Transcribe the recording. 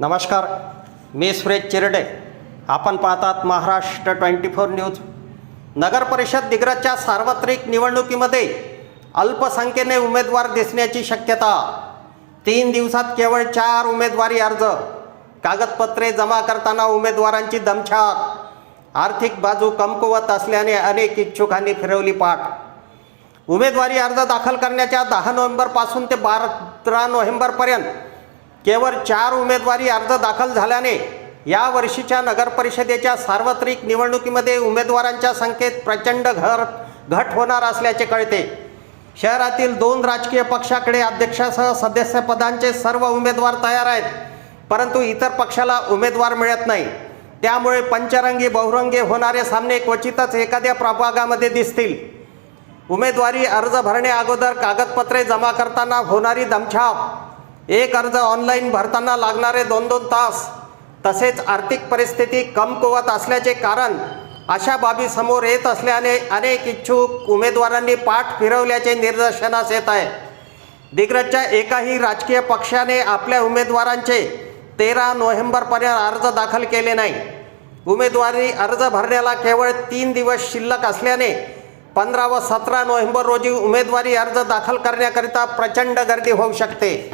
नमस्कार मी सुरेश चिरडे. आपण पाहतात महाराष्ट्र ट्वेंटी फोर न्यूज. नगरपरिषद दिग्रजच्या सार्वत्रिक निवडणुकीमध्ये अल्पसंख्येने उमेदवार दिसण्याची शक्यता. तीन दिवसात केवळ चार उमेदवारी अर्ज कागदपत्रे जमा करताना उमेदवारांची दमछाक आर्थिक बाजू कमकुवत असल्याने अनेक इच्छुकांनी फिरवली पाठ. उमेदवारी अर्ज दाखल करण्याच्या दहा नोव्हेंबरपासून ते बारा नोव्हेंबरपर्यंत केवळ चार उमेदवारी अर्ज दाखल झाल्याने या वर्षीच्या नगरपरिषदेच्या सार्वत्रिक निवडणुकीमध्ये उमेदवारांच्या संख्येत प्रचंड घर घट होणार असल्याचे कळते. शहरातील दोन राजकीय पक्षाकडे अध्यक्षासह सदस्यपदांचे सर्व उमेदवार तयार आहेत परंतु इतर पक्षाला उमेदवार मिळत नाही. त्यामुळे पंचरंगी बहुरंगी होणारे सामने क्वचितच एखाद्या प्रभागामध्ये दिसतील. उमेदवारी अर्ज भरण्याअगोदर कागदपत्रे जमा करताना होणारी दमछाप एक अर्ज ऑनलाईन भरताना लागणारे दोन दोन तास तसेच आर्थिक परिस्थिती कमकुवत असल्याचे कारण अशा बाबी समोर येत असल्याने अनेक इच्छुक उमेदवारांनी पाठ फिरवल्याचे निदर्शनास येत आहे. दिग्रजच्या एकाही राजकीय पक्षाने आपल्या उमेदवारांचे तेरा नोव्हेंबरपर्यंत अर्ज दाखल केले नाही. उमेदवारी अर्ज भरण्याला केवळ तीन दिवस शिल्लक असल्याने पंधरा व सतरा नोव्हेंबर रोजी उमेदवारी अर्ज दाखल करण्याकरिता प्रचंड गर्दी होऊ शकते.